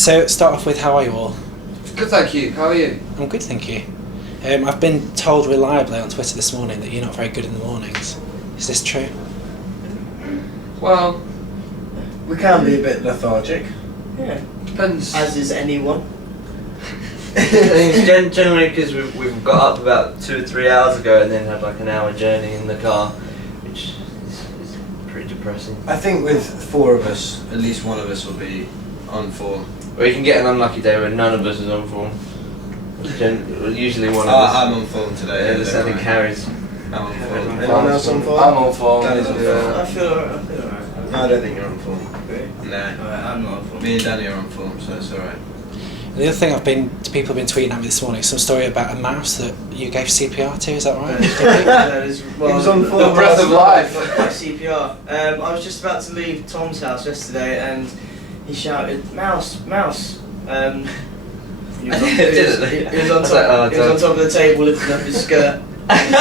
So, start off with, how are you all? Good, thank you. How are you? I'm good, thank you. I've been told reliably on Twitter this morning that you're not very good in the mornings. Is this true? Well, We can be a bit lethargic. Yeah, depends. as is anyone. I think it's generally because we've got up about 2 or 3 hours ago and then had like an hour journey in the car, which is pretty depressing. I think with 4 of us, at least one of us will be on form. Or you can get an unlucky day where none of us is on form. Usually one of us. I'm on form today. Yeah, the Sally carries. I'm on form. Everyone Anyone else on form? I'm on form. Danny's on form. I feel alright. No, I don't think you're on form. Great. No. Alright, I'm not for Me and Danny are on form, so it's alright. The other thing people have been tweeting at me this morning, some story about a mouse that you gave CPR to, is that right? That is, well, He was on form. The breath of life. Not CPR. I was just about to leave Tom's house yesterday and he shouted, "Mouse, mouse." He was on top of the table lifting up his skirt. And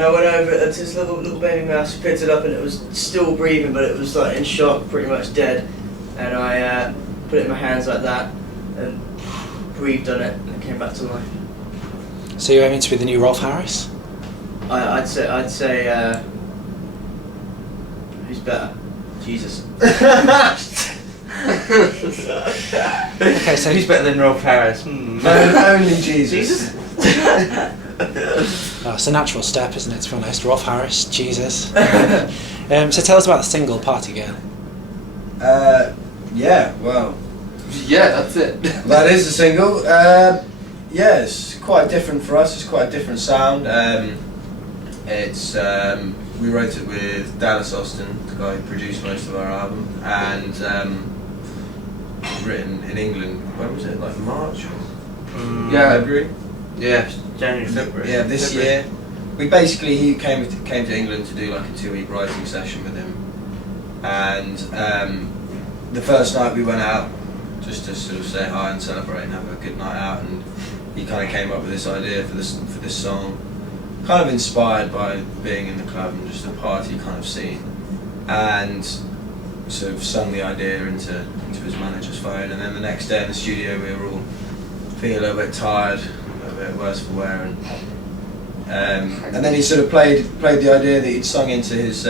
I went over to this little baby mouse, picked it up and it was still breathing but it was like in shock, pretty much dead. And I put it in my hands like that and breathed on it and it came back to life. So you're aiming to be the new Rolf Harris? I'd say who's better? Jesus. Okay, so Who's better than Rob Harris? Only Jesus. Oh, it's a natural step, isn't it, to be honest? Rolf Harris, Jesus. So tell us about the single, Party Girl. Yeah, well, Yeah, that's it. that is a single. Yeah, it's quite different for us. It's quite a different sound. We wrote it with Dallas Austin, the guy who produced most of our album, and written in England. When was it? Like March or Yeah. February? Yeah, January, February. Yeah, this year. He came to England to do like a 2-week writing session with him, and the first night we went out just to sort of say hi and celebrate and have a good night out, and he kind of came up with this idea for this song, kind of inspired by being in the club and just a party kind of scene, and sort of sung the idea into his manager's phone, and then the next day in the studio we were all feeling a little bit tired, a little bit worse for wear, and then he sort of played the idea that he'd sung into his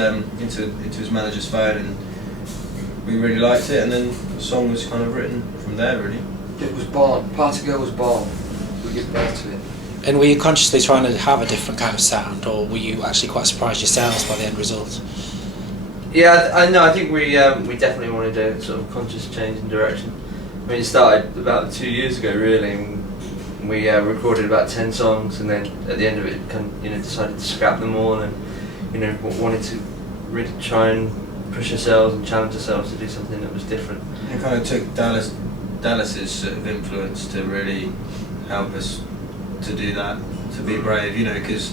manager's phone, and we really liked it, and then the song was kind of written from there, really. It was born. Party Girl was born. We give birth to it. And were you consciously trying to have a different kind of sound, or were you actually quite surprised yourselves by the end result? Yeah, I think we definitely wanted a sort of conscious change in direction. I mean, it started about 2 years ago, really. And we recorded about 10 songs, and then at the end of it, decided to scrap them all, and wanted to really try and push ourselves and challenge ourselves to do something that was different. It kind of took Dallas's sort of influence to really help us to do that, to be brave, because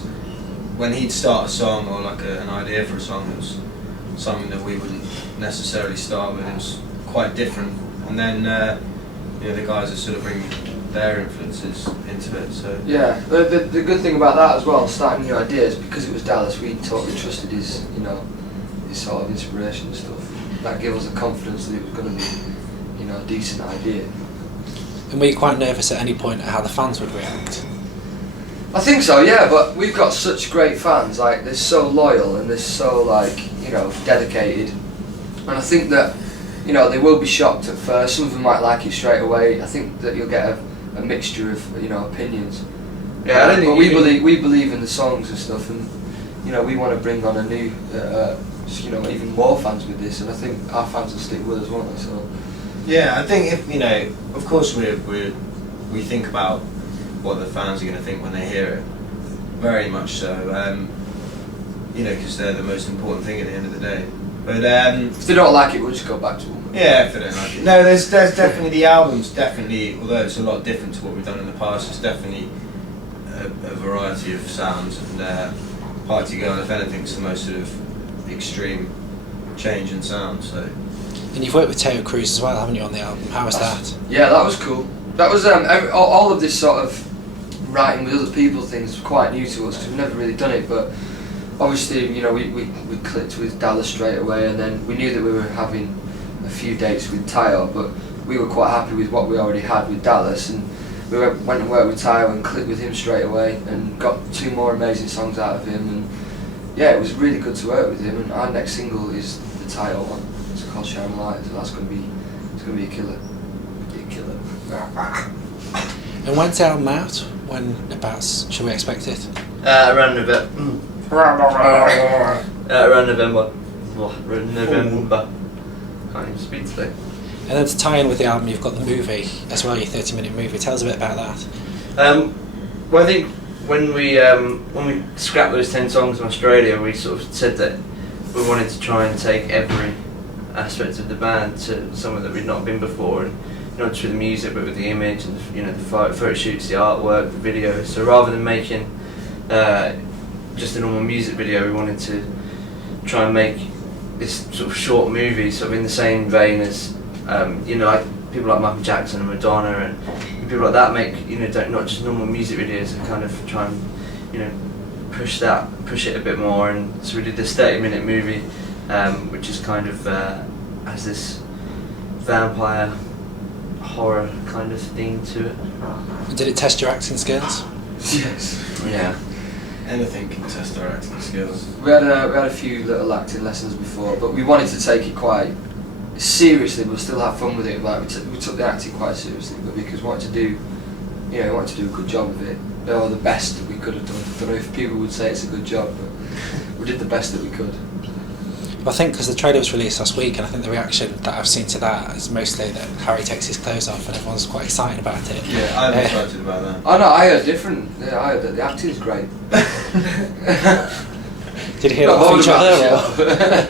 when he'd start a song or like an idea for a song, it was something that we wouldn't necessarily start with. It was quite different, and then the guys are sort of bringing their influences into it. So Yeah, the good thing about that as well, starting new ideas, because it was Dallas, we totally trusted his sort of inspiration and stuff. That gave us the confidence that it was going to be, a decent idea. And were you quite nervous at any point at how the fans would react? I think so, yeah, but we've got such great fans, like, they're so loyal and they're so, dedicated. And I think that, they will be shocked at first. Some of them might like it straight away. I think that you'll get a mixture of, opinions. Yeah, I don't think but we believe in the songs and stuff, and, we want to bring on a new, even more fans with this, and I think our fans will stick with us, won't they? So. yeah, I think if of course we think about what the fans are going to think when they hear it, very much so, because they're the most important thing at the end of the day. But if they don't like it, we'll just go back to them. yeah, if they don't like it. No, there's definitely the album's definitely, although it's a lot different to what we've done in the past, it's definitely a variety of sounds, and Party Girl, if anything, is the most sort of extreme change in sound. So. And you've worked with Taio Cruz as well, haven't you, on the album? How was that? Yeah, that was cool. That was all of this sort of writing with other people things was quite new to us because we've never really done it. But obviously, we clicked with Dallas straight away, and then we knew that we were having a few dates with Taio, but we were quite happy with what we already had with Dallas, and we went and worked with Taio and clicked with him straight away, and got 2 more amazing songs out of him, and yeah, it was really good to work with him. And our next single is the Taio one. It's called Shine Light, so that's going to be a killer. Be a killer. And when's the album out? When abouts should we expect it? Around November. Around November. Oh, November. Can't even speak today. And then to tie in with the album, you've got the movie as well, your 30-minute movie. Tell us a bit about that. Well, I think when we scrapped those 10 songs in Australia, we sort of said that we wanted to try and take every aspect of the band to somewhere that we'd not been before, and not just with the music but with the image and the photo shoots, the artwork, the videos. So rather than making just a normal music video, we wanted to try and make this sort of short movie, sort of in the same vein as like people like Michael Jackson and Madonna and people like that make not just normal music videos, and kind of try and push it a bit more. And so we did this 30-minute movie, which is kind of has this vampire horror kind of theme to it. Did it test your acting skills? Yes. Yeah. Anything can test our acting skills. We had a few little acting lessons before, but we wanted to take it quite seriously, but still have fun with it. Like we took the acting quite seriously, but because we wanted to do a good job of it, or the best that we could have done. I don't know if people would say it's a good job, but we did the best that we could. Well, I think because the trailer was released last week, and I think the reaction that I've seen to that is mostly that Harry takes his clothes off and everyone's quite excited about it. Yeah, I'm excited about that. Oh no, I heard different. Yeah, I heard that the acting's great. Did you hear that off each other? Or?